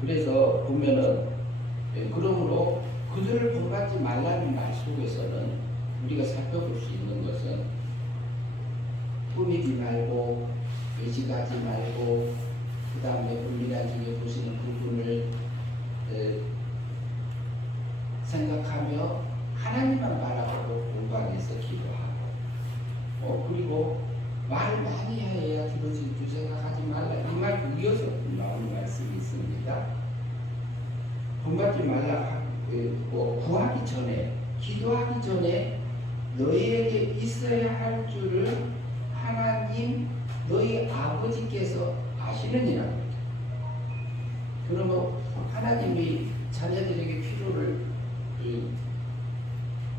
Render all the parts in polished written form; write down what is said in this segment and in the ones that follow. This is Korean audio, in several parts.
그래서 보면은 그러므로 그들을 본받지 말라는 말 속에서는 우리가 살펴볼 수 있는 것은 꾸미지 말고 외식하지 말고 그 다음에 은밀한 중에 보시는 부분을 생각하며 하나님만 바라보고 공부하면서 기도하고 그리고 말 많이 해야 들어질 줄 생각하지 말라. 이 말 이어서 나오는 말씀이 있습니다. 본받지 말라. 구하기 전에 기도하기 전에 너희에게 있어야 할 줄을 하나님 너희 아버지께서 아시느니라. 그러면 하나님이 자녀들에게 필요를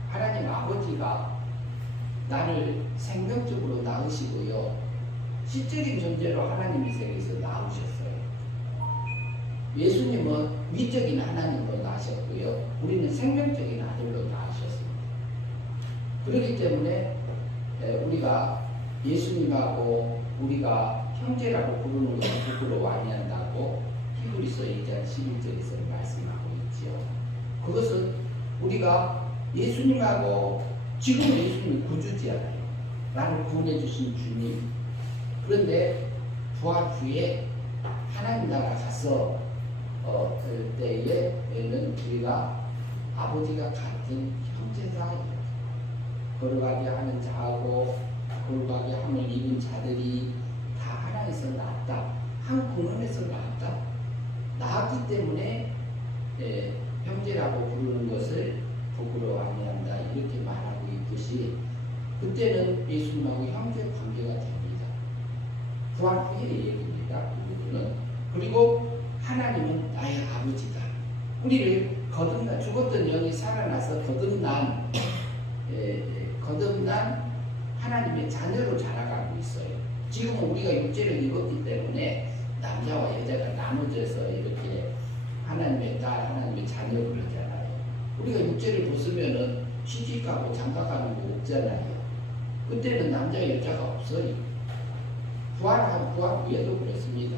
하나님 아버지가 나를 생명적으로 낳으시고요. 실적인 존재로 하나님 이 세계에서 낳으셨어요. 예수님은 미적인 하나님으로 낳으셨고요. 우리는 생명적인 아들로 낳으셨습니다. 그렇기 때문에 우리가 예수님하고 우리가 형제라고 부르는 것을 부끄러워 아니한다고 히브리서 2장 11절에서 말씀하고 있지요. 그것은 우리가 예수님하고 지금 예수님이 구주지 않아요. 나를 구원해 주신 주님. 그런데 부활 후에 하나님 나라 가서 그때에는 우리가 아버지가 같은 형제다. 거룩하게 하는 자하고 거룩하게 함을 입은 자들이 다 하나에서 낳았다. 한 근원에서 낳았다. 낳았기 때문에 형제라고 부르는 것을 부끄러워 아니한다. 이렇게 말하고 있듯이 그때는 예수님하고 형제 관계가 됩니다. 부활 후의 얘기입니다. 그 부분은. 그리고 하나님은 나의 아버지다. 우리를 거듭난 죽었던 영이 살아나서 거듭난 하나님의 자녀로 자라가고 있어요. 지금은 우리가 육체를 입었기 때문에 남자와 여자가 나눠져서 이렇게 하나님의 딸, 하나님의 자녀를 하잖아요. 우리가 육체를 벗으면은 시집가고 장가가는 거 없잖아요. 그때는 남자 여자가 없어요. 부활한 부활 후에도 그렇습니다.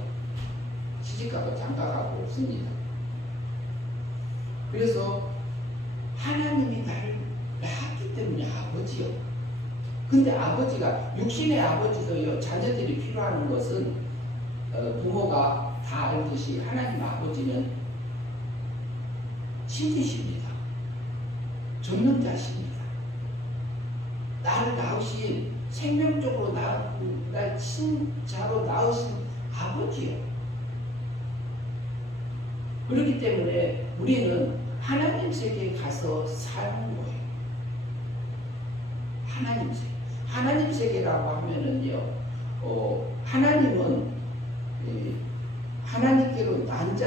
시집가고 장가가고 없습니다. 그래서 하나님이 나를 낳았기 때문에 아버지요. 근데 아버지가 육신의 아버지도요. 자녀들이 필요한 것은 부모가 다 알듯이 하나님 아버지는 신이십니다. 전능자십니다. 나를 낳으신 생명적으로 날 친자로 낳으신 아버지요. 그렇기 때문에 우리는 하나님 세계에 가서 사는 거예요. 하나님 세계. 하나님 세계라고 하면은요, 하나님은 하나님께로 난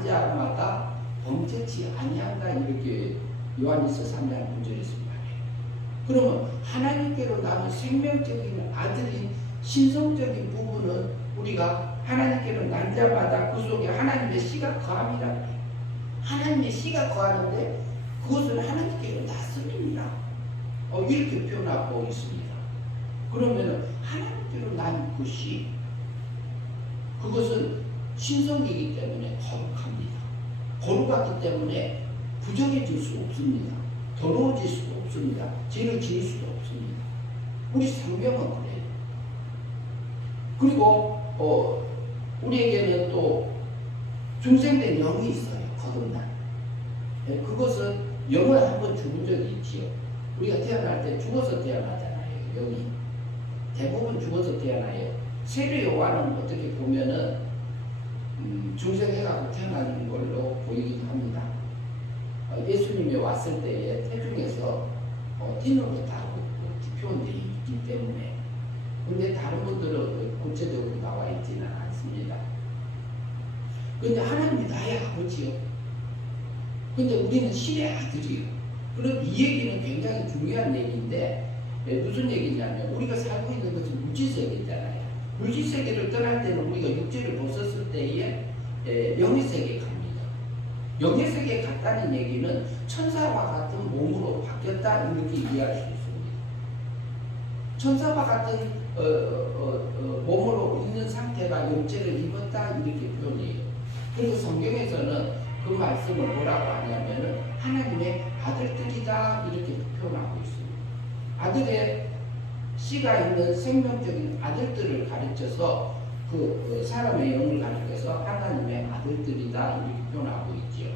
자마다 범죄치 아니한다. 이렇게 요한일서 3장 9절에서 말해요. 그러면 하나님께로 나는 생명적인 아들인 신성적인 부분은 우리가 하나님께로 난 자마다 그 속에 하나님의 씨가 거함이라 해요. 하나님의 씨가 거하는데 그것을 하나님께로 낳습니다. 이렇게 표현하고 있습니다. 그러면 하나님께로 난 그 씨, 그것은 신성이기 때문에 거룩합니다. 거룩하기 때문에 부정해질 수 없습니다. 더러워질 수도 없습니다. 죄를 지을 수도 없습니다. 우리 생명은 그래요. 그리고 우리에게는 또 중생된 영이 있어요. 거듭난. 그것은 영은 한번 죽은 적이 있지요. 우리가 태어날 때 죽어서 태어나잖아요. 영이. 대부분 죽어서 태어나요. 세례 요한은 어떻게 보면은 중생해가지고 태어나는 걸로 보이기도 합니다. 예수님이 왔을 때에 태중에서 띠노로 다 표현되어 있기 때문에. 근데 다른 분들은 구체적으로 나와 있지는 않습니다. 근데 하나님이 나의 아버지요. 근데 우리는 신의 아들이요. 그럼 이 얘기는 굉장히 중요한 얘기인데 무슨 얘기냐면 우리가 살고 있는 것은 물질세계잖아요. 물질세계를 떠날 때는 우리가 육체를 벗었을 때에 영의 세계에 갑니다. 영의 세계에 갔다는 얘기는 천사와 같은 몸으로 바뀌었다 이렇게 이해할 수 있습니다. 천사와 같은 몸으로 있는 상태가 육체를 입었다 이렇게 표현해요. 그리고 성경에서는 그 말씀을 뭐라고 하냐면은 하나님의 아들들이다 이렇게 표현하고 있습니다. 아들의 씨가 있는 생명적인 아들들을 가르쳐서 그 사람의 영을 가르쳐서 하나님의 아들들이다 이렇게 표현하고 있죠.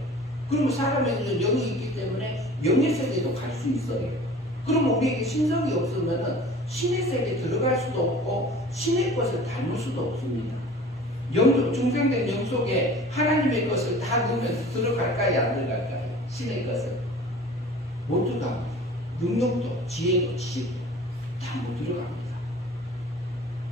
그러면 사람에는 영이 있기 때문에 영의 세계도 갈 수 있어요. 그러면 우리에게 신성이 없으면은 신의 세계에 들어갈 수도 없고 신의 것을 닮을 수도 없습니다. 중생된 영 속에 하나님의 것을 다 넣으면 들어갈까요? 안 들어갈까요? 신의 것을 못 들어갑니다. 능력도 지혜도 지식도 다 못 들어갑니다.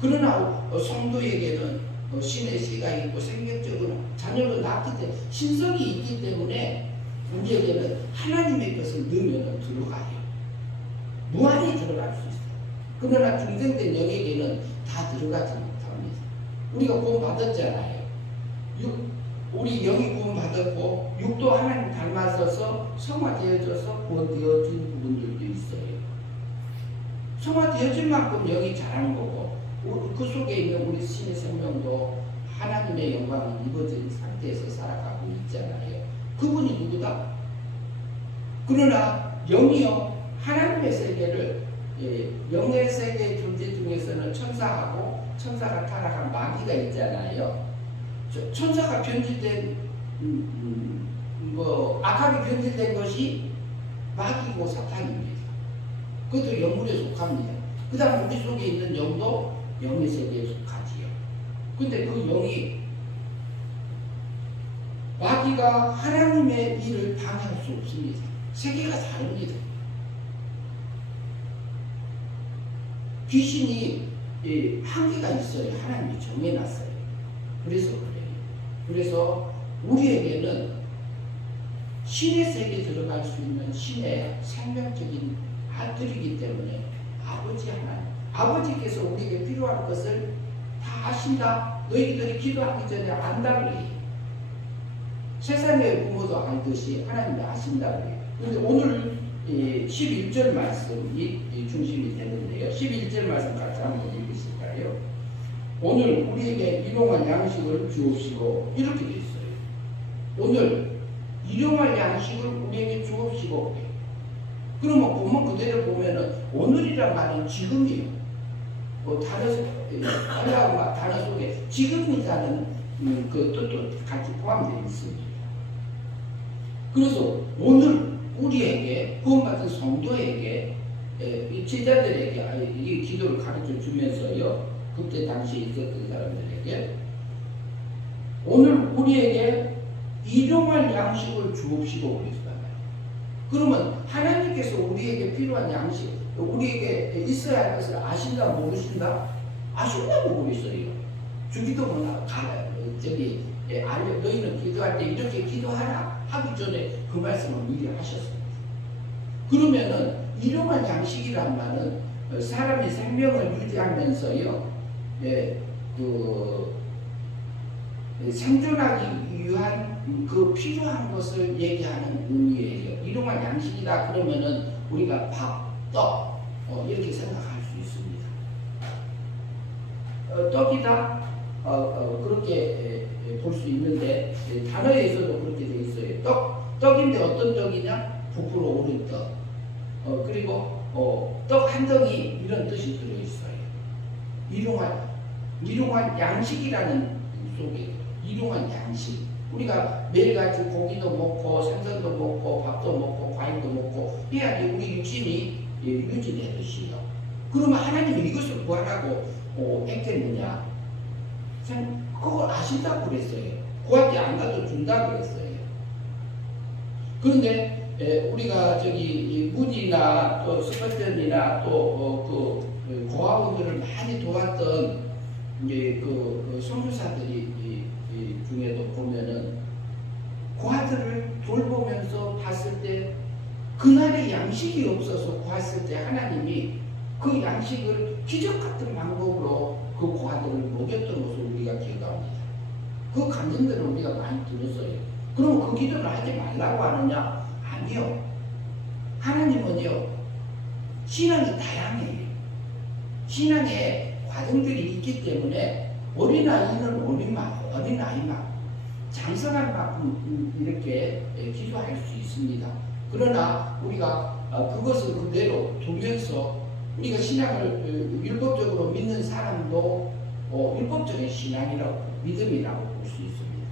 그러나 성도에게는 신의 씨가 있고 생명적으로 자녀로 낳기 때문에 신성이 있기 때문에 우리에게는 하나님의 것을 넣으면 들어가요. 무한히 들어갈 수 있어요. 그러나 중생된 영에게는 다 들어가지 못합니다. 우리가 구원 받았잖아요. 우리 영이 구원 받았고 육도 하나님 닮아서서 성화되어져서 구원되어진 부분들도 있어요. 성화되어진 만큼 영이 자란 거고 그 속에 있는 우리 신의 생명도 하나님의 영광을 입어진 상태에서 살아가고 있잖아요. 그분이 누구다? 그러나 영이요 하나님의 세계를 영의 세계 존재 중에서는 천사하고 천사가 타락한 마귀가 있잖아요. 천사가 변질된 악하게 변질된 것이 마귀고 사탄입니다. 그것도 영물에 속합니다. 그 다음 우리 속에 있는 영도 영의 세계에 속하지요. 근데 그 영이 마귀가 하나님의 일을 방해할 수 없습니다. 세계가 다릅니다. 귀신이 한계가 있어요. 하나님이 정해놨어요. 그래서 그래요. 그래서 우리에게는 신의 세계에 들어갈 수 있는 신의 생명적인 아들이기 때문에 아버지 하나님, 아버지께서 우리에게 필요한 것을 다 아신다. 너희들이 기도하기 전에 안다 그래요. 세상의 부모도 알듯이 하나님이 아신다 그래요. 그런데 오늘 11절 말씀이 중심이 되는데요. 11절 말씀 같이 한번 읽으실까요? 오늘 우리에게 일용할 양식을 주옵시고 이렇게 되어 있어요. 오늘 일용할 양식을 우리에게 주옵시고 그러면 본문 그대로 보면은 오늘이란 말은 지금이에요. 단어 속에 지금이라는 그 뜻도 같이 포함되어 있습니다. 그래서 오늘 우리에게 구원받은 성도에게 제자들에게 이 기도를 가르쳐 주면서요. 그때 당시에 있었던 사람들에게 오늘 우리에게 일용할 양식을 주옵시고 그랬어요. 그러면 하나님께서 우리에게 필요한 양식, 우리에게 있어야 할 것을 아신다 모르신다? 아신다고 그랬어요. 주기도 보나 너희는 기도할 때 이렇게 기도하라 하기 전에 그 말씀을 미리 하셨습니다. 그러면은 일용할 양식이란 말은 사람이 생명을 유지하면서요, 생존하기 위한 그 필요한 것을 얘기하는 의미예요. 일용할 양식이다 그러면은 우리가 밥, 떡 이렇게 생각할 수 있습니다. 떡이다 그렇게 볼 수 있는데 단어에서도 그렇게 되어 있어요. 떡인데 어떤 떡이냐? 부풀어 오른 떡. 그리고 떡 한 덩이 이런 뜻이 들어 있어요. 일용할 양식이라는 속에 일용할 양식. 우리가 매일같이 고기도 먹고 생선도 먹고 밥도 먹고 과일도 먹고 해야지 우리 육신이 유지되듯이요. 그러면 하나님이 이것을 구하라고 했겠느냐? 그걸 아신다고 그랬어요. 구할 때 안 가도 준다고 그랬어요. 그런데 우리가 무디나 또 스퍼전이나 또 고아원들을 많이 도왔던 그 선교사들이 중에도 보면은 고아들을 돌보면서 봤을 때 그날의 양식이 없어서 구했을 때 하나님이 그 양식을 기적 같은 방법으로 그 고아들을 먹였던 것을 우리가 기억합니다. 그 감정들은 우리가 많이 들었어요. 그럼 그 기도를 하지 말라고 하느냐? 아니요. 하나님은요, 신앙이 다양해요. 신앙에 과정들이 있기 때문에 어린아이는 어린아이만 장성한 만큼 이렇게 기도할 수 있습니다. 그러나 우리가 그것을 그대로 두면서 우리가 신앙을 율법적으로 믿는 사람도 율법적인 신앙이라고 믿음이라고 볼 수 있습니다.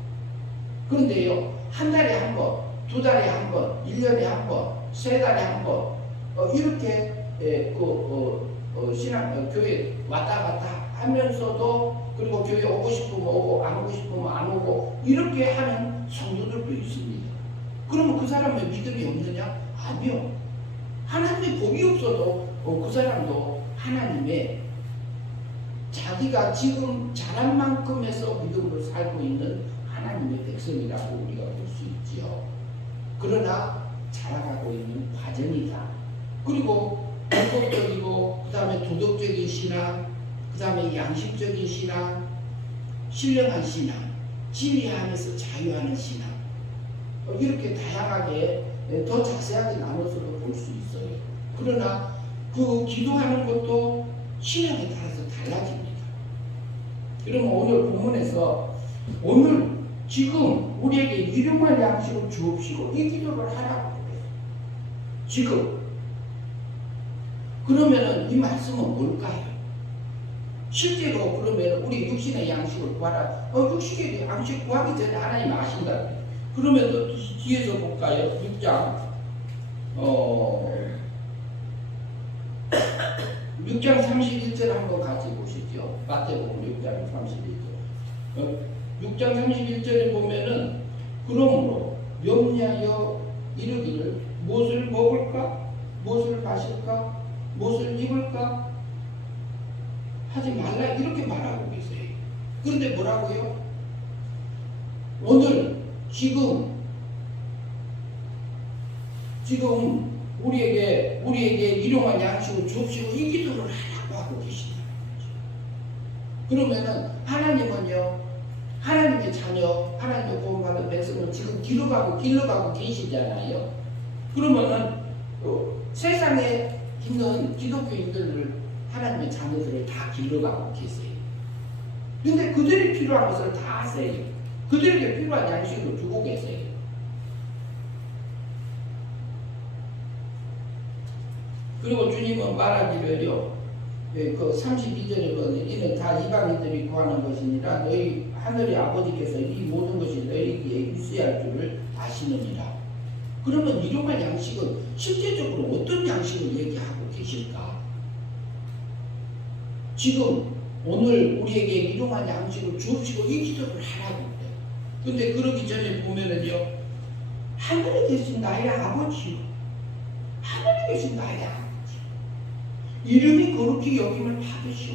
그런데요, 한 달에 한 번, 두 달에 한 번, 1년에 한 번, 세 달에 한 번 이렇게 신앙 교회 왔다 갔다 하면서도 그리고 교회 오고 싶으면 오고 안 오고 싶으면 안 오고 이렇게 하는 성도들도 있습니다. 그러면 그 사람의 믿음이 없느냐? 아니요. 하나님의 복이 없어도 그 사람도 하나님의 자기가 지금 잘한 만큼에서 믿음으로 살고 있는 하나님의 백성이라고 우리가 볼 수 있지요. 그러나 자라가고 있는 과정이다. 그리고 율법적이고 그 다음에 도덕적인 신앙, 그 다음에 양식적인 신앙, 신령한 신앙, 진리 안에서 자유하는 신앙, 이렇게 다양하게 더 자세하게 나눠서도 볼 수 있어요. 그러나 그 기도하는 것도 신앙에 따라서 달라집니다. 그러면 오늘 본문에서 오늘 지금 우리에게 일용할 양식을 주옵시고 이 기도를 하라고 그래요. 지금. 그러면은 이 말씀은 뭘까요? 실제로 그러면 우리 육신의 양식을 구하라. 육신의 양식 구하기 전에 하나님 아신다. 그러면 또 뒤에서 볼까요? 6장 31절 한번 같이 보시죠. 마태복음 6장 31절. 6장 31절에 보면은 그러므로 염려하여 이르기를 무엇을 먹을까? 무엇을 마실까? 무엇을 입을까? 하지 말라 이렇게 말하고 계세요. 그런데 뭐라고요? 오늘 지금 우리에게 일용할 양식을 주옵시고 이 기도를 하라고 하고 계신다는 거죠. 그러면은 하나님은요, 하나님의 자녀, 하나님의 구원받은 백성을 지금 길러가고 계시잖아요. 그러면은 세상에 있는 기독교인들을 하나님의 자녀들을 다 길러가고 계세요. 근데 그들이 필요한 것을 다 아세요. 그들에게 필요한 양식을 주고 계세요. 그리고 주님은 말하기를요, 그 32절에 보면 이는 다 이방인들이 구하는 것이니라 너희 하늘의 아버지께서 이 모든 것이 너희에게 있어야 할 줄을 아시느니라. 그러면 일용할 양식은 실제적으로 어떤 양식을 얘기하고 계실까? 지금 오늘 우리에게 일용할 양식을 주옵시고 이 기도를 하라고 그래요. 근데 그러기 전에 보면은요, 하늘에 계신 나의 아버지요, 하늘에 계신 나의 아버지, 이름이 거룩히 여김을 받으시오.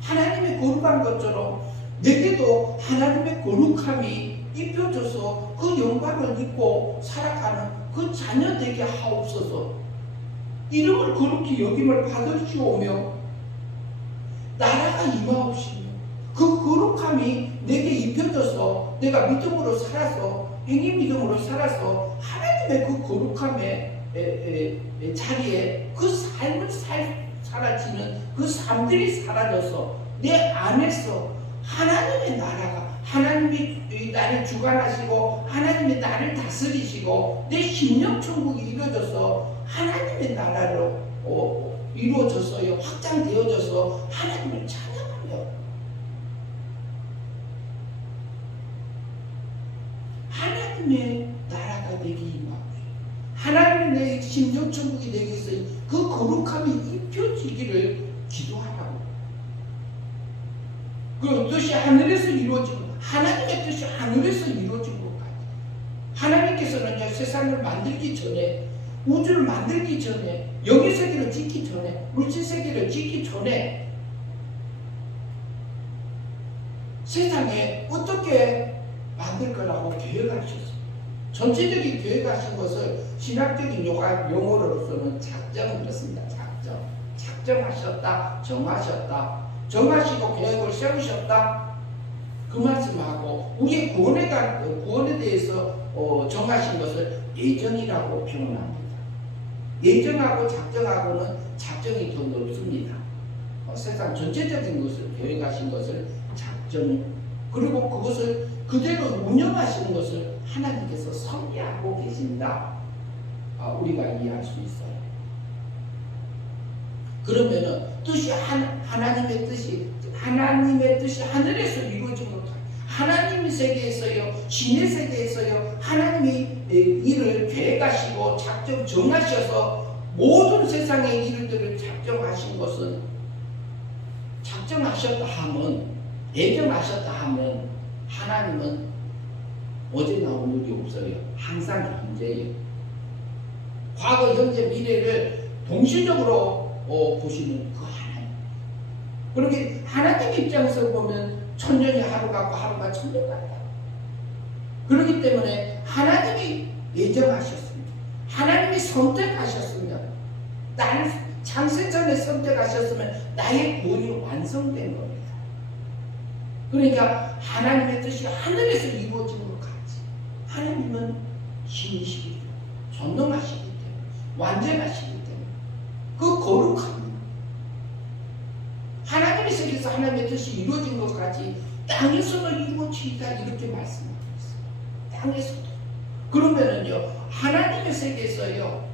하나님의 거룩한 것처럼 내게도 하나님의 거룩함이 입혀져서 그 영광을 입고 살아가는 그 자녀 되게 하옵소서. 이름을 거룩히 여김을 받으시오며 나라가 임하옵시며 그 거룩함이 내게 입혀져서 내가 믿음으로 살아서 행위 믿음으로 살아서 하나님의 그 거룩함의 자리에 그 삶을 사라지는 그 삶들이 사라져서 내 안에서 하나님의 나라가, 하나님이 나를 주관하시고 하나님이 나를 다스리시고 내 심령 천국이 이루어져서 하나님의 나라로 이루어져서요, 확장되어져서 하나님을 찬양하며 하나님의 나라가 내게 임하옵소서. 하나님의 내 심령 천국이 내게 있어 그 거룩함이 입혀지기를 기도하라고. 그 뜻이 하늘에서 이루어지고 하나님의 뜻이 하늘에서 이루어진 것 같아요. 하나님께서는 세상을 만들기 전에, 우주를 만들기 전에, 영의 세계를 짓기 전에, 물질 세계를 짓기 전에 세상에 어떻게 만들 거라고 계획하셨어요. 전체적인 계획하신 것을 신학적인 용어로서는 작정을 했습니다. 작정하셨다, 정하시고 계획을 세우셨다. 그 말씀하고 우리의 구원에 대해서 정하신 것을 예정이라고 표현합니다. 예정하고 작정하고는 작정이 더 넓습니다. 세상 전체적인 것을 계획하신 것을 작정 그리고 그것을 그대로 운영하시는 것을 하나님께서 섭리하고 계신다. 우리가 이해할 수 있어요. 그러면은 하나님의 뜻이 하늘에서 이루어진 것 같아요. 하나님의 세계에서요, 신의 세계에서요, 하나님이 일을 계획하시고 정하셔서 모든 세상의 일들을 작정하신 것은 예정하셨다 하면 하나님은 어제 나온 일이 없어요. 항상 현재예요. 과거, 현재, 미래를 동시적으로 보시는 그 하나님. 그렇게 하나님 입장에서 보면 천년이 하루 같고 하루가 천년 같다. 그렇기 때문에 하나님이 예정하셨습니다. 하나님이 선택하셨으면 나를 창세 전에 선택하셨으면 나의 구원이 완성된 겁니다. 그러니까 하나님의 뜻이 하늘에서 이루어지는 것 같이 하나님은 신이시기 때문에 전능하시기 때문에 완전하시기 때문에 그 거룩함 하나님의 세계에서 하나님의 뜻이 이루어진 것 같이 땅에서도 이루어지다 이렇게 말씀하고 있어요. 땅에서도. 그러면은요 하나님의 세계에서요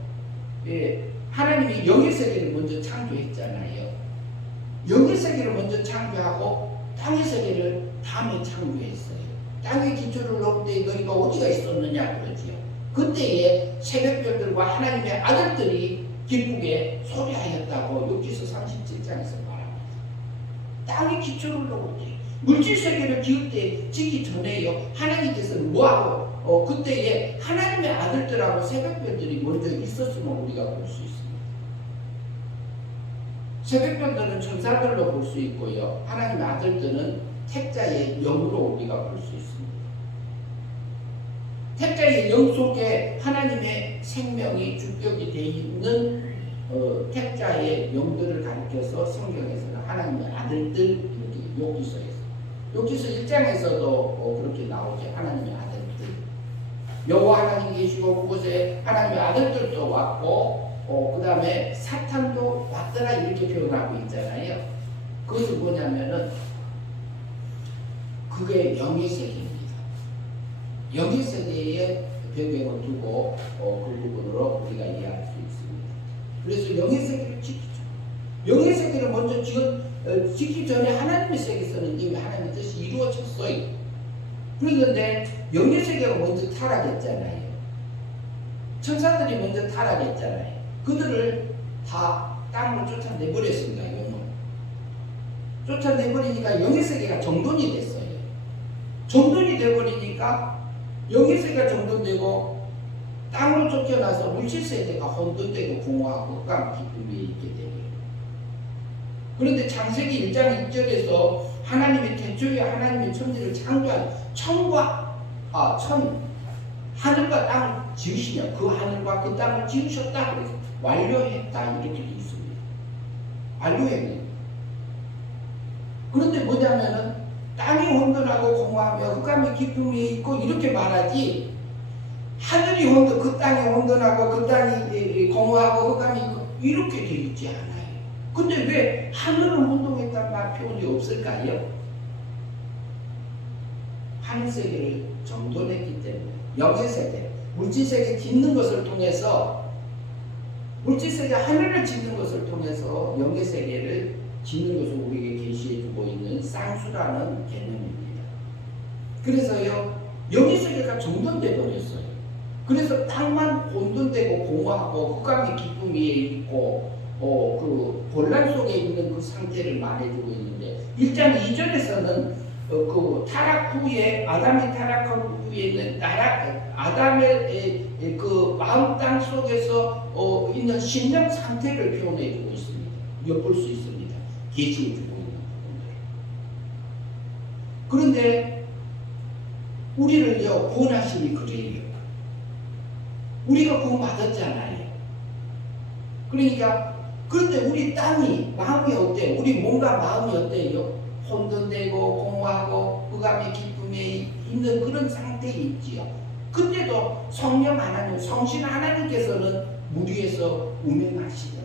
하나님이 영의 세계를 먼저 창조했잖아요. 영의 세계를 먼저 창조하고 땅의 세계를 다음에 창조했어요. 땅의 기초를 놓을 때 너희가 어디가 있었느냐 그러지요. 그때에 새벽별들과 하나님의 아들들이 기쁘게 소리하였다고 욥기서 37장에서 말합니다. 땅의 기초를 놓을 때 물질 세계를 짓기 전에요 하나님께서는 뭐하고 그때에 하나님의 아들들하고 새벽별들이 먼저 있었음을 우리가 볼 수 있습니다. 새벽별들은 천사들로 볼 수 있고요. 하나님의 아들들은 택자의 영으로 우리가 볼 수 있습니다. 택자의 영 속에 하나님의 생명이 주격이 되어 있는 택자의 영들을 가리켜서 성경에서는 하나님의 아들들 이렇게 욥기서 1장에서도 그렇게 나오죠. 하나님의 아들들. 여호와 하나님 계시고 그곳에 하나님의 아들들도 왔고 그 다음에 사탄도 왔더라 이렇게 표현하고 있잖아요. 그것은 뭐냐면은 그게 영의 세계입니다. 영의 세계에 배경을 두고 그 부분으로 우리가 이해할 수 있습니다. 그래서 영의 세계를 지키죠. 영의 세계를 먼저 지키기 전에 하나님의 세계에서는 이미 하나님의 뜻이 이루어졌어요. 그런데 영의 세계가 먼저 타락했잖아요. 천사들이 먼저 타락했잖아요. 그들을 다 땅으로 쫓아내버렸습니다. 영을 쫓아내버리니까 영의 세계가 정돈이 됐어요. 정돈이 되어버리니까 영의 세계가 정돈되고 땅으로 쫓겨나서 물질 세계가 혼돈되고 공허하고 흑암 깊은 위에 있게 돼요. 그런데 창세기 1장 1절에서 하나님의 태초에 하나님의 천지를 창조한 하늘과 땅을 지으시냐 그 하늘과 그 땅을 지으셨다 그래서 완료했다 이렇게 되어 있습니다. 완료했네. 그런데 뭐냐면은 땅이 혼돈하고 공허하며 흑암의 깊음 위에 있고 이렇게 말하지 하늘이 그 땅이 혼돈하고 그 땅이 공허하고 흑암이 있고 이렇게 되어 있지 않아요. 근데 왜 하늘은 혼돈했다는 말 표현이 없을까요? 하늘 세계를 정돈했기 때문에 영의 세계, 물질 세계 짓는 것을 통해서 물질 세계 하늘을 짓는 것을 통해서 영의 세계를 짓는 것을 우리에게 계시해 주고 있는 쌍수라는 개념입니다. 그래서요 영의 세계가 정돈돼 버렸어요. 그래서 땅만 혼돈되고 공허하고 흑암의 깊음 위에 있고 그 본란 속에 있는 그 상태를 말해주고 있는데 1장 2절에서는 그 타락 후에 아담이 타락한 후에 있는 아담의 그 마음 땅 속에서 있는 심령 상태를 표현해주고 있습니다. 엿볼 수 있습니다. 계시해주고 있는 부분들. 그런데 우리를요 구원하심이 그래요. 우리가 구원받았잖아요. 그러니까 그런데 우리 땅이 마음이 어때요? 우리 몸과 마음이 어때요? 혼돈되고 공허하고 흑암의 깊음에 있는 그런 상태에 있지요. 근데도 성령 하나님, 성신 하나님께서는 물 위에서 운행하시더라.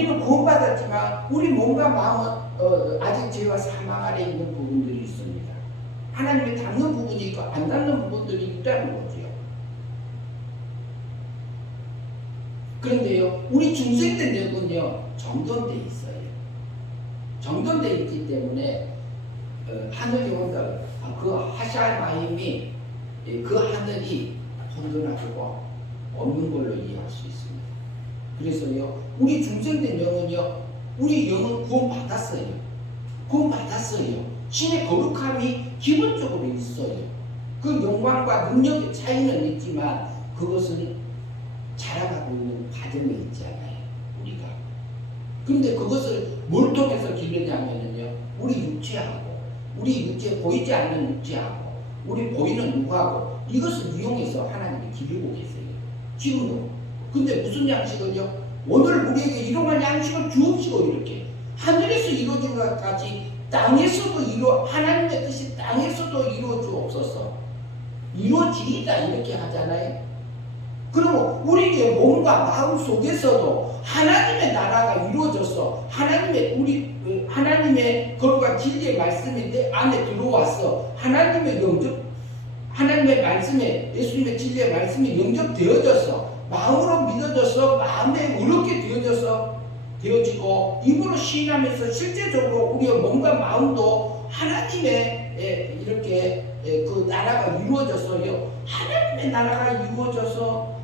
우리는 구원받았지만 우리 몸과 마음은 아직 죄와 사망 아래 있는 부분들이 있습니다. 하나님이 닮는 부분이 있고 안 닮는 부분들이 있다는 거죠. 그런데요, 우리 중생된 영은요 정돈돼 있어요. 정돈돼 있기 때문에 하늘이 온다. 그 하샬마임이 그 하늘이 혼돈하고 없는 걸로 이해할 수 있습니다. 그래서요, 우리 중생된 영은요, 우리 영은 구원받았어요. 구원받았어요. 신의 거룩함이 기본적으로 있어요. 그 영광과 능력의 차이는 있지만 그것은 자라가고 있는 과정에 있잖아요, 우리가. 그런데 그것을 뭘 통해서 기르냐면요, 우리 육체하고, 우리 육체, 보이지 않는 육체하고, 우리 보이는 육하고, 이것을 이용해서 하나님이 기르고 계세요. 지금도. 근데 무슨 양식은요? 오늘 우리에게 이러한 양식을 주옵시고, 이렇게. 하늘에서 이루어진 것까지 땅에서도 하나님의 뜻이 땅에서도 이루어주옵소서. 이루어지이다, 이렇게 하잖아요. 그리고 우리의 몸과 마음 속에서도 하나님의 나라가 이루어져서 하나님의 거룩한 진리의 말씀이 내 안에 들어와서 하나님의 말씀에, 예수님의 진리의 말씀이 영접되어져서 마음으로 믿어져서 마음에 의롭게 되어지고 입으로 시인하면서 실제적으로 우리의 몸과 마음도 하나님의 이렇게 그 나라가 이루어져서요, 하나님의 나라가 이루어져서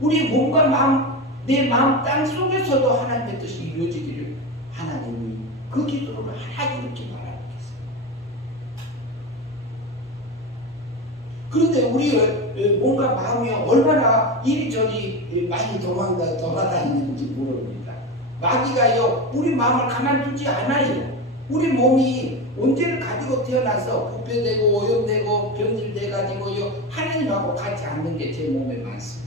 우리 몸과 마음, 내 마음 땅 속에서도 하나님의 뜻이 이루어지기를 하나님이 그 기도를 하나님 이렇게 말하겠습니다. 그런데 우리의 몸과 마음이 얼마나 이리저리 많이 돌아다니는지 모릅니다. 마귀가요, 우리 마음을 가만두지 않아요. 우리 몸이 온죄를 가지고 태어나서 부패되고 오염되고 변질돼가지고요, 하나님하고 같지 않는 게 제 몸에 많습니다.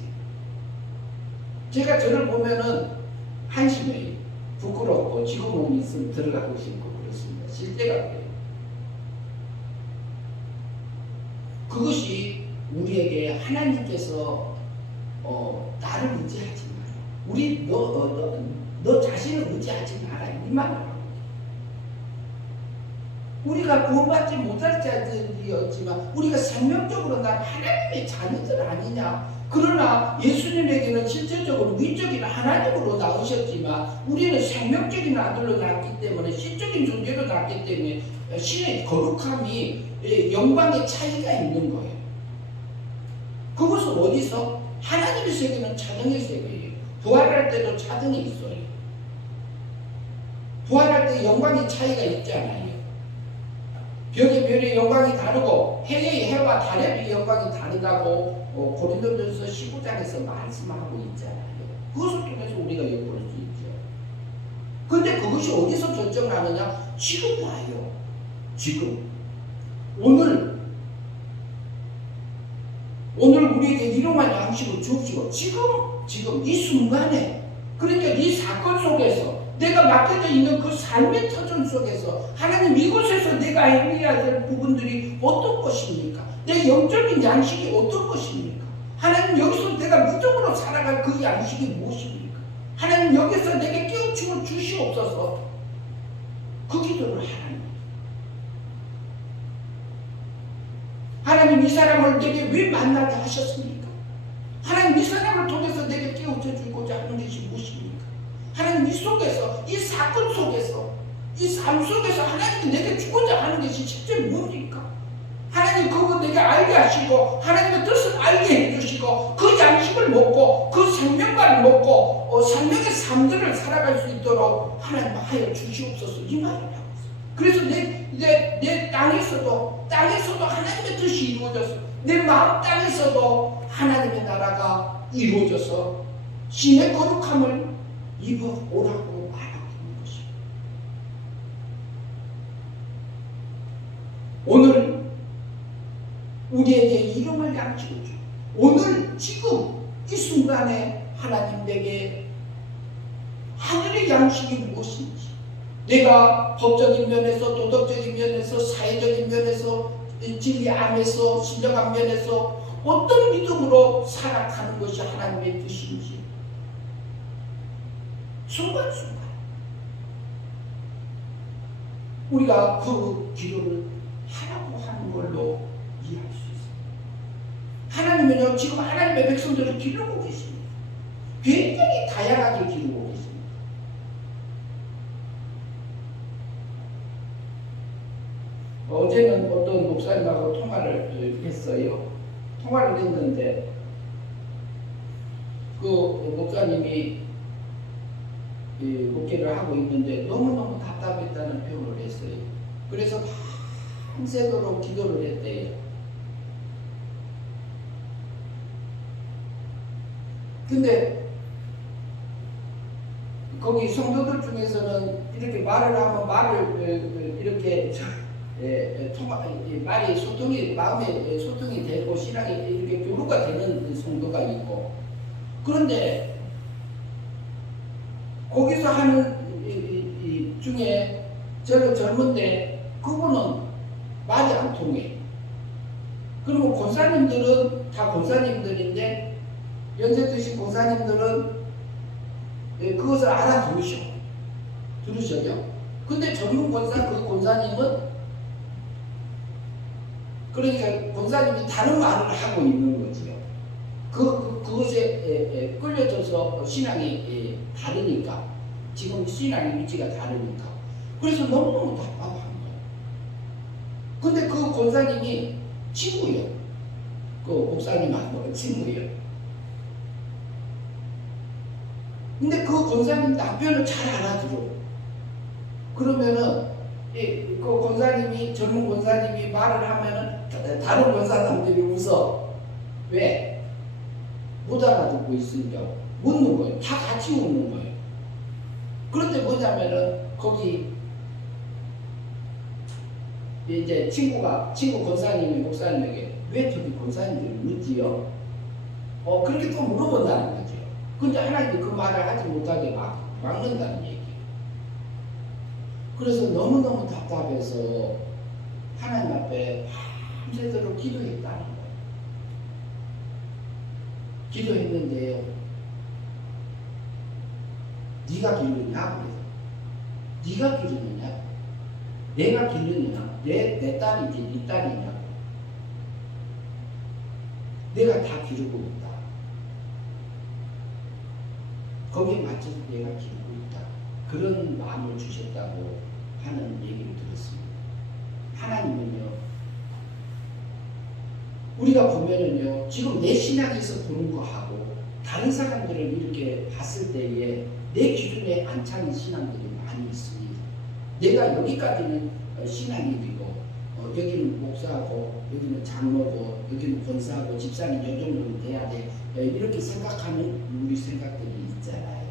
제가 저를 보면은 한심해요. 부끄럽고 지구 몸이 있으면 들어가고 싶고 그렇습니다. 실제가 그래요. 그것이 우리에게 하나님께서 나를 의지하지 마라. 너 자신을 의지하지 마라. 이 말을 하고. 우리가 구원받지 못할 자들이었지만 우리가 생명적으로 난 하나님의 자녀들 아니냐. 그러나 예수님에게는 실질적으로 위적인 하나님으로 나오셨지만 우리는 생명적인 아들로 낳았기 때문에 신적인 존재로 낳았기 때문에 신의 거룩함이 영광의 차이가 있는 거예요. 그것은 어디서? 하나님의 세계는 차등의 세계예요. 부활할 때도 차등이 있어요. 부활할 때 영광의 차이가 있잖아요. 벽의 별의 영광이 다르고 해의 해와 달의 영광이 다르다고 고린도전서 15장에서 말씀하고 있잖아요. 그것을 통해서 우리가 엿볼 수 있죠. 그런데 그것이 어디서 결정하느냐? 지금 와요. 지금. 오늘 우리에게 이러한 양식을 주옵시고 지금 이 순간에, 그러니까 이 사건 속에서 내가 맡겨져 있는 그 삶의 터전 속에서 하나님, 이곳에서 내가 해야 될 부분들이 어떤 것입니까? 내 영적인 양식이 어떤 것입니까? 하나님, 여기서 내가 믿음으로 살아갈 그 양식이 무엇입니까? 하나님, 여기서 내게 깨우침을 주시옵소서. 그 기도를 하나님, 이 사람을 내게 왜 만나게 하셨습니까? 하나님, 이 사람을 통해서 내게 깨우쳐 주고자 하는 것이 무엇입니까? 하나님, 이 속에서, 이 사건 속에서, 이 삶 속에서 하나님이 내게 주고자 하는 것이 실제 뭡니까? 하나님, 그거 내게 알게 하시고 하나님의 뜻을 알게 해주시고 그 양식을 먹고 그 생명과를 먹고 생명의 삶들을 살아갈 수 있도록 하나님 하여 주시옵소서. 이 말을 하고 있어요. 그래서 내 땅에서도 하나님의 뜻이 이루어져서, 내 마음 땅에서도 하나님의 나라가 이루어져서 신의 거룩함을 입어오라고 말하고 있는 것입니다. 오늘 우리에게 이름을 양식을 주. 오늘 지금 이 순간에 하나님 내게 하늘의 양식이 무엇인지, 내가 법적인 면에서, 도덕적인 면에서, 사회적인 면에서, 진리 안에서, 신령한 면에서 어떤 믿음으로 살아가는 것이 하나님의 뜻인지 순간순간 우리가 그 기도를 하라고 하는 걸로 이해할 수 있습니다. 하나님은요, 지금 하나님의 백성들을 기르고 계십니다. 굉장히 다양하게 기르고 계십니다. 어제는 어떤 목사님하고 통화를 했어요. 통화를 했는데 그 목사님이 목회를 하고 있는데 너무너무 답답했다는 표현을 했어요. 그래서 밤새도록 기도를 했대요. 근데 거기 성도들 중에서는 이렇게 말을 하면 말을 이렇게 말이 소통이, 마음의 소통이 되고 신앙이 이렇게 교류가 되는 성도가 있고, 그런데 거기서 하는 중에 저는 젊은데 그분은 말이 안 통해. 그리고 권사님들은 다 권사님들인데 연세 드신 권사님들은 그것을 들으셔요. 근데 젊은 권사, 그 권사님은, 그러니까 권사님이 다른 말을 하고 있는 거지요. 그것에 끌려져서 신앙이 다르니까, 지금 신앙의 위치가 다르니까. 그래서 너무너무 답답한 거예요. 근데 그 권사님이 친구예요. 그 목사님하고 친구예요. 근데 그 권사님 남편을 잘 알아들어. 그러면은 그 권사님이, 젊은 권사님이 말을 하면은 다른 권사님들이 웃어. 왜? 못 알아듣고 있으니까 웃는 거예요. 다 같이 웃는 거예요. 그런데 뭐냐면은 거기 이제 친구 권사님이 목사님에게 왜 저기 권사님들이 웃지요? 그렇게 또 물어본다는 거죠. 근데 하나님이 그 말을 하지 못하게 막는다는 얘기예요. 그래서 너무너무 답답해서 하나님 앞에 밤새도록 기도했다는 거예요. 기도했는데요, 네가 기르냐? 그래서 네가 기르느냐? 내가 기르느냐? 내 딸이지 네 딸이냐? 내가 다 기르고 있다. 거기에 맞춰서 내가 기르고 있다. 그런 마음을 주셨다고 하는 얘기를 들었습니다. 하나님은요, 우리가 보면은요, 지금 내 신앙에서 보는 거하고 다른 사람들을 이렇게 봤을 때에 내 기준에 안 차는 신앙들이 많이 있습니다. 내가 여기까지는 신앙인이고, 여기는 목사하고, 여기는 장로고, 여기는 권사하고, 집사님 이 정도는 돼야 돼. 이렇게 생각하는 우리 생각들이 있잖아요.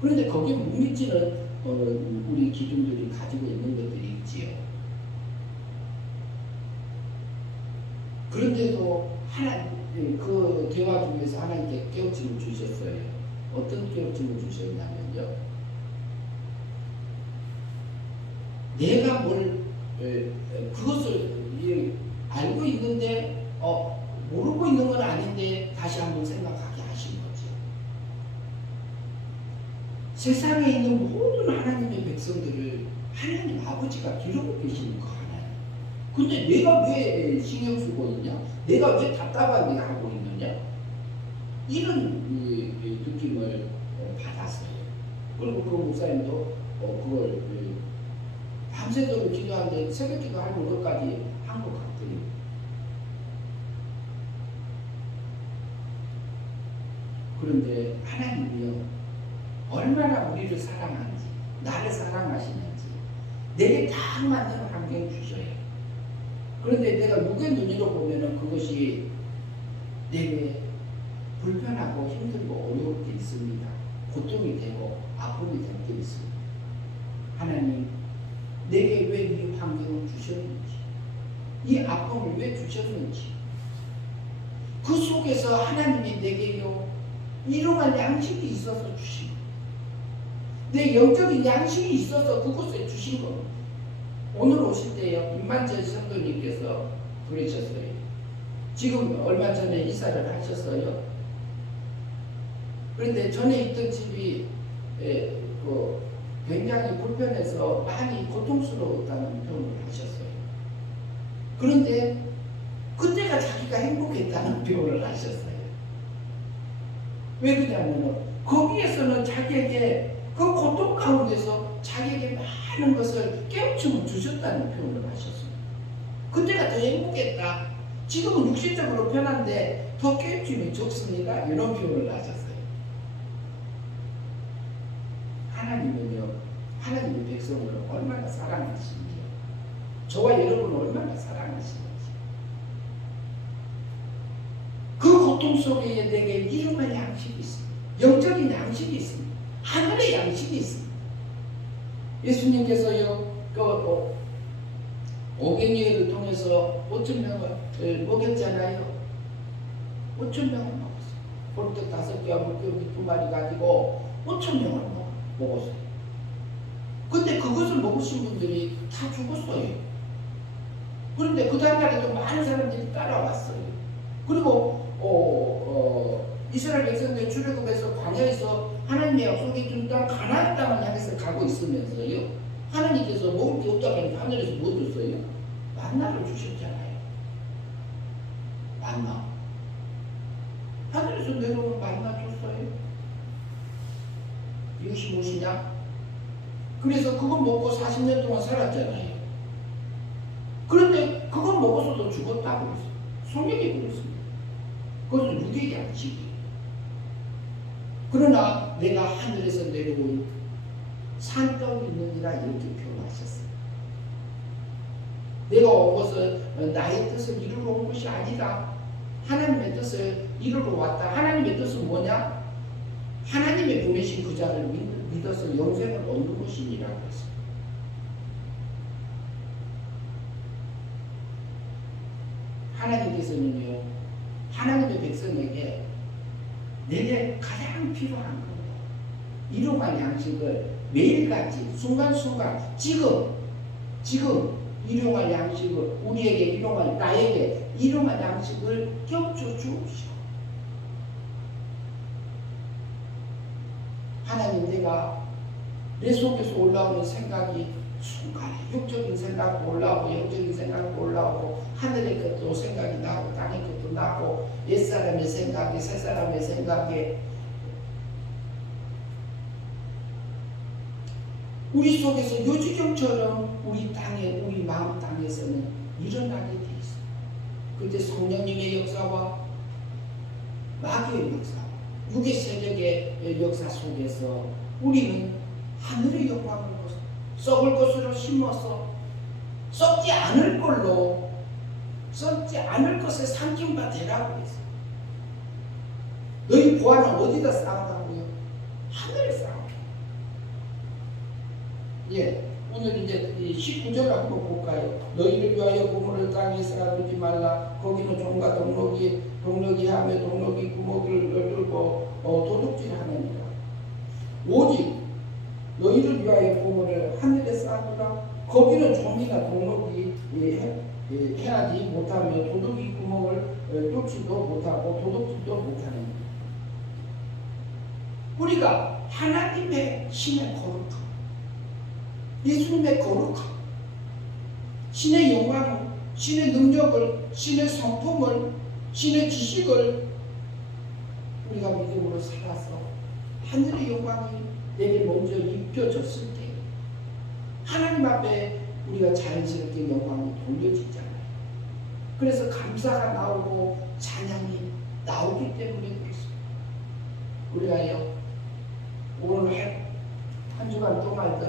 그런데 거기에 못 미치는 우리 기준들이 가지고 있는 것들이 있지요. 그런데도 그 대화 중에서 하나님께 깨우침을 주셨어요. 어떤 깨우침을 주셨냐면요, 내가 그것을 알고 있는데 모르고 있는 건 아닌데 다시 한번 생각하게 하신 거죠. 세상에 있는 모든 하나님의 백성들을 하나님 아버지가 기르고 계시는 거 하나요. 근데 내가 왜 신경 쓰고 있냐? 내가 왜 답답하게 하고 있느냐? 이런 느낌을 받았어요. 그리고 그 목사님도 그걸 밤새도록 기도하는데 새벽 기도하는 것까지 한 것 같아요. 그런데 하나님이요, 얼마나 우리를 사랑하는지, 나를 사랑하시는지, 내게 딱 맞는 환경을 주셔요. 그런데 내가 육의 눈으로 보면은 그것이 내게 불편하고 힘들고 어려울 때 있습니다. 고통이 되고 아픔이 될 때 있습니다. 하나님, 내게 왜 이 환경을 주셨는지, 이 아픔을 왜 주셨는지, 그 속에서 하나님이 내게요, 일용할 양식이 있어서 주신, 내 영적인 양식이 있어서 그곳에 주신 겁니다. 오늘 오실 때요, 임만철 성도님께서 그러셨어요. 지금 얼마 전에 이사를 하셨어요. 그런데 전에 있던 집이 굉장히 불편해서 많이 고통스러웠다는 표현을 하셨어요. 그런데 그때가 자기가 행복했다는 표현을 하셨어요. 왜 그러냐면 거기에서는 자기에게 그 고통 가운데서 자기에게 많은 것을 깨우침을 주셨다는 표현을 하셨어요. 그때가 더 행복했다. 지금은 육신적으로 편한데 더 깨우침이 적습니다. 이런 표현을 하셨어요. 하나님은요, 하나님의 백성을 얼마나 사랑하시는지, 저와 여러분을 얼마나 사랑하시는지, 그 고통 속에 내게 일용할 양식이 있습니다. 영적인 양식이 있습니다. 하늘의 양식이 있습니다. 예수님께서요, 500여를 통해서 5,000명을 먹였잖아요. 5,000명을 먹었어요. 보리떡 5개와 물고기 2마리 가지고 5,000명을 먹었어요. 근데 그것을 먹으신 분들이 다 죽었어요. 그런데 그 다음날에도 많은 사람들이 따라왔어요. 그리고 이스라엘 백성들 출애굽해서 광야에서 하나님의 약속해 준 땅 가나안 땅을 향해서 가고 있으면서요, 하나님께서 먹을 게 없다고 하니까 하늘에서 뭐 줬어요? 만나를 주셨잖아요. 만나. 하늘에서 내려오는 만나 줬어요. 이것이 무엇이냐? 그래서 그거 먹고 40년 동안 살았잖아요. 그런데 그거 먹어서도 죽었다고 그랬어요. 성경이 그랬습니다. 그것은 육의 양식이에요. 그러나 내가 하늘에서 내려온 산떡이 있느니라 이렇게 표현하셨어요. 내가 온 것은 나의 뜻을 이루러 온 것이 아니다. 하나님의 뜻을 이루러 왔다. 하나님의 뜻은 뭐냐? 하나님의 보내신 그 자를 믿어서 영생을 얻는 것이니라고 했어요. 하나님께서는요, 하나님의 백성에게 내게 가장 필요한 거, 일용할 양식을 매일같이 순간순간 지금 일용할 양식을 우리에게 일용할, 나에게 일용할 양식을 겹쳐 주시오. 하나님, 내가 내 속에서 올라오는 생각이 순간에 육적인 생각도 올라오고 영적인 생각도 올라오고 하늘의 것도 생각이 나고 땅의 것도 나고 옛사람의 생각이 새사람의 생각이 우리 속에서 요지경처럼 우리 땅에, 우리 마음 땅에서는 일어나게 돼 있어요. 그때 성령님의 역사와 마귀의 역사와 육의 세력의 역사 속에서 우리는 하늘의 영광을 썩을 것으로 심어서 썩지 않을 걸로, 썩지 않을 것에 삼킴바 되라고 했어요. 너희 보안은 어디다 쌓으라고요? 하늘에 쌓으라고. 예, 오늘 이제 19절 한번 볼까요? 너희를 위하여 구멍을 땅에 쌓아두지 말라. 거기는 종과 동력이 하며 동력이 구멍을 뚫고 도둑질하느니라. 오직 너희를 위하여 구멍을 하늘에 쌓아두라. 거기는 종이나 동력이 해하지 못하며 도둑이 구멍을 뚫지도 못하고 도둑질도 못하느니라. 우리가 하나님의 신의 거룩함, 예수님의 거룩함, 신의 영광을, 신의 능력을, 신의 성품을, 신의 지식을 우리가 믿음으로 살아서 하늘의 영광이 내게 먼저 입혀졌을 때 하나님 앞에 우리가 자연스럽게 영광이 돌려지잖아요. 그래서 감사가 나오고 찬양이 나오기 때문에 그렇습니다. 우리가요, 오늘 한 주간 동안,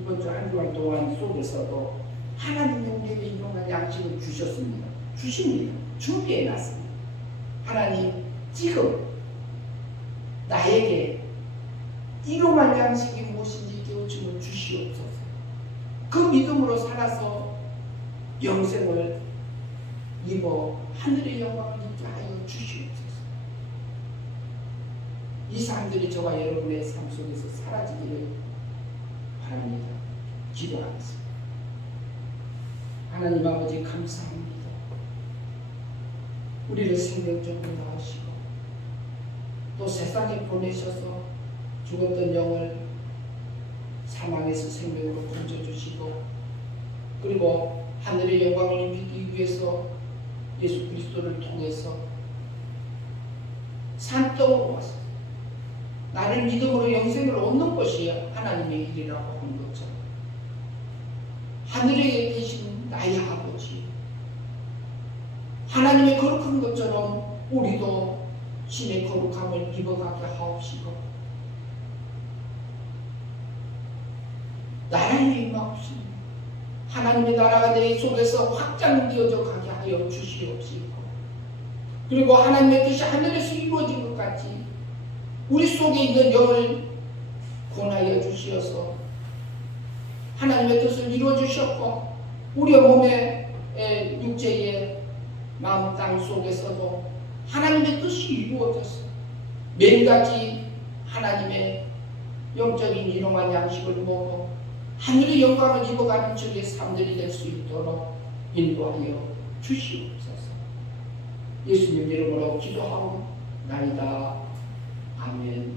이번 주 한 주간 동안 속에서도 하나님이 우리에게 일용할 양식을 주셨습니다. 주십니다. 준비해놨습니다. 하나님, 지금 나에게 일용할 양식이 무엇인지 깨우침을 주시옵소서. 그 믿음으로 살아서 영생을 입어 하늘의 영광을 입게 하여 주시옵소서. 이 사람들이 저와 여러분의 삶 속에서 사라지기를 바랍니다. 기도하겠습니다. 하나님 아버지, 감사합니다. 우리를 생명적으로 낳으시고 또 세상에 보내셔서 죽었던 영을 사망에서 생명으로 건져주시고, 그리고 하늘의 영광을 입히기 위해서 예수 그리스도를 통해서 산떡으로 와서 나를 믿음으로 영생을 얻는 것이 하나님의 일이라고 한 것처럼, 하늘에 계신 나의 아버지 하나님의 거룩한 것처럼 우리도 신의 거룩함을 입어가게 하옵시고, 나라의 임하옵시고 하나님의 나라가 내 속에서 확장되어져 가게 하여 주시옵시고, 그리고 하나님의 뜻이 하늘에서 이루어진 것 같이 우리 속에 있는 영을 권하여 주시어서 하나님의 뜻을 이루어 주셨고, 우리의 몸의 육체의 마음 땅 속에서도 하나님의 뜻이 이루어져서 매일같이 하나님의 영적인 일용할 양식을 먹어 하늘의 영광을 입어가는 저의 삶들이 될 수 있도록 인도하여 주시옵소서. 예수님 이름으로 기도하옵나이다. 아멘.